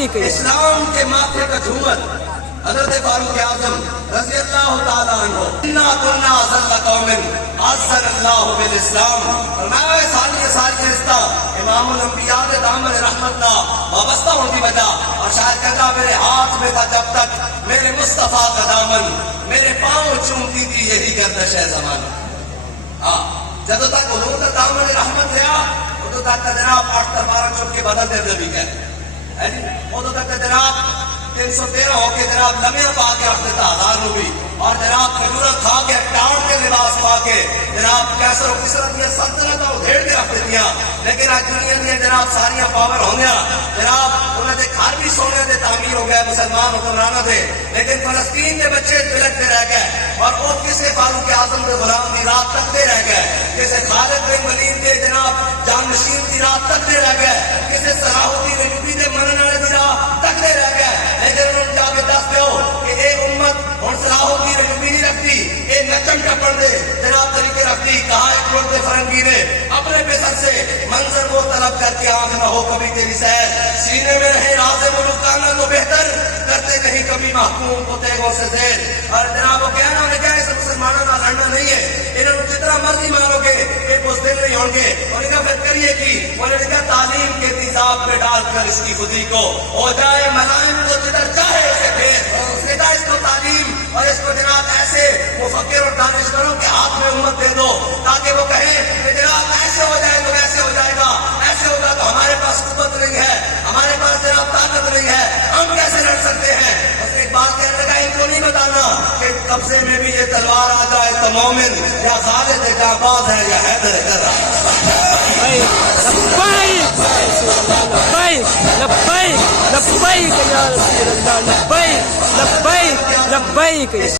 اسلام کے ماتھے کا جھومر حضرت فاروق اعظم رضی اللہ تعالیٰ عنہ انا كنا اذل قوم اعزنا اللہ بالاسلام فرمایا ساری رشتہ امام الانبیاء کے دامن رحمت نہ وابستہ ہونے کی وجہ اور شاید کہتا میرے ہاتھ میں تھا جب تک میرے مصطفیٰ کا دامن میرے پاؤں چومتی تھی یہی گردش ہے زمانہ جب تک حضور کا دامن رحمت رہا ادو تک جناب 8 تلوار چپ کے بدل دے بھی گئے ادو تک جناب 313 ہو کے جناب لمحہ پا کے رکھ دیتا 1000 روپی اور جناب کھجورا کھا کے ٹاؤن کے لباس پا کے جناب کیسر و کسرت کی سلطنت ادھیڑ کے رکھ دیتی لیکن آج دنیا میں جناب ساریاں پاور ہو گیا جناب انہوں نے گھر بھی سونے دے تعمیر ہو گئے مسلمان حکمرانوں دے لیکن فلسطین کے بچے بلٹتے رہ گئے اور وہ کسی فاروق اعظم کے غلام کی رات تکتے رہ گئے کسی خالد بن ولید کے جناب جانشین کی رات تکتے رہ گئے کسی صلاح الدین ایوبی کے منن والے کی رات تکتے رہ گئے لیکن انہوں نے جا کے دس دیو کہ اے امت اور صلاح الدین ایوبی نہیں رکھتی اے نچن ٹپڑ دے جناب طریقے رکھتی کہا ایک روڈ فرنگی نے اپنے بسر سے منظر وہ طلب کر کے آنکھ نہ ہو کبھی تیری سیر سینے میں رہے راز ملوکانہ تو بہتر کرتے نہیں کبھی محکوم کو تیغوں سے زیر اور جناب وہ کہنا انہیں کہا اسے مسلمانوں نہ لڑنا نہیں ہے انہوں نے جتنا مرضی مارو گے ایک اس دن نہیں ہوں گے اور انہیں پھر کریے کی انہوں نے کہا تعلیم کے تیزاب پہ ڈال کر اس کی خودی کو ہو جائے ملائم تو جدھر چاہے اسے پھیر اس نے کہا اس کو تعلیم اور اس کو جناب ایسے مفکر اور دانشوروں کے ہاتھ میں امت دے دو تاکہ وہ کہیں کہ جناب ایسے ہو جائے تو ایسے ہو جائے گا ایسے ہوگا تو ہمارے پاس قوت نہیں ہے ہمارے پاس جناب طاقت نہیں ہے ہم کیسے لڑ سکتے ہیں اس نے ایک بات کہنے لگا ان کو نہیں بتانا کہ قبضے میں بھی یہ تلوار آ جائے تو مومن یا خالد جانباز ہے یا حیدر کر لبیک یا رسول اللہ لبیک لبیک لبیک